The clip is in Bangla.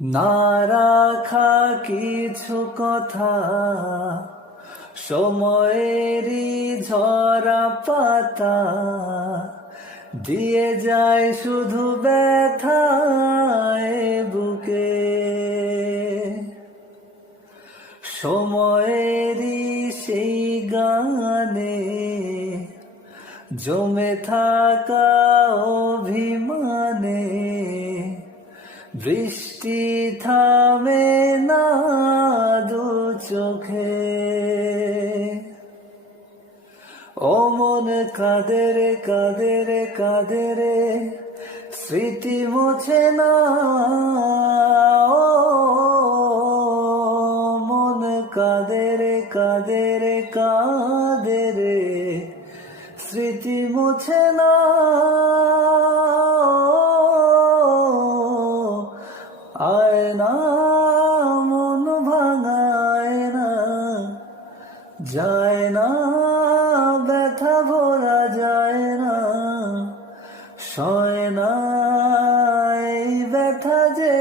না রাখা কিছু কথা, সময়েরই ঝরা পাতা, দিয়ে যায় শুধু ব্যথায় বুকে। সময়েরই সেই গানে জমে থাকা অভিমানে বৃষ্টি থামে না দু চোখে। ও মন কাঁদে রে কাঁদে রে কাঁদে রে, স্মৃতি মোছে না। ও মন কাঁদে রে কাঁদে রে কাঁদে রে, স্মৃতি মোছে না। আয়না মন ভাঙায় না, যায় না ব্যথা ভোলা যায় না, সয় না এই ব্যথা যে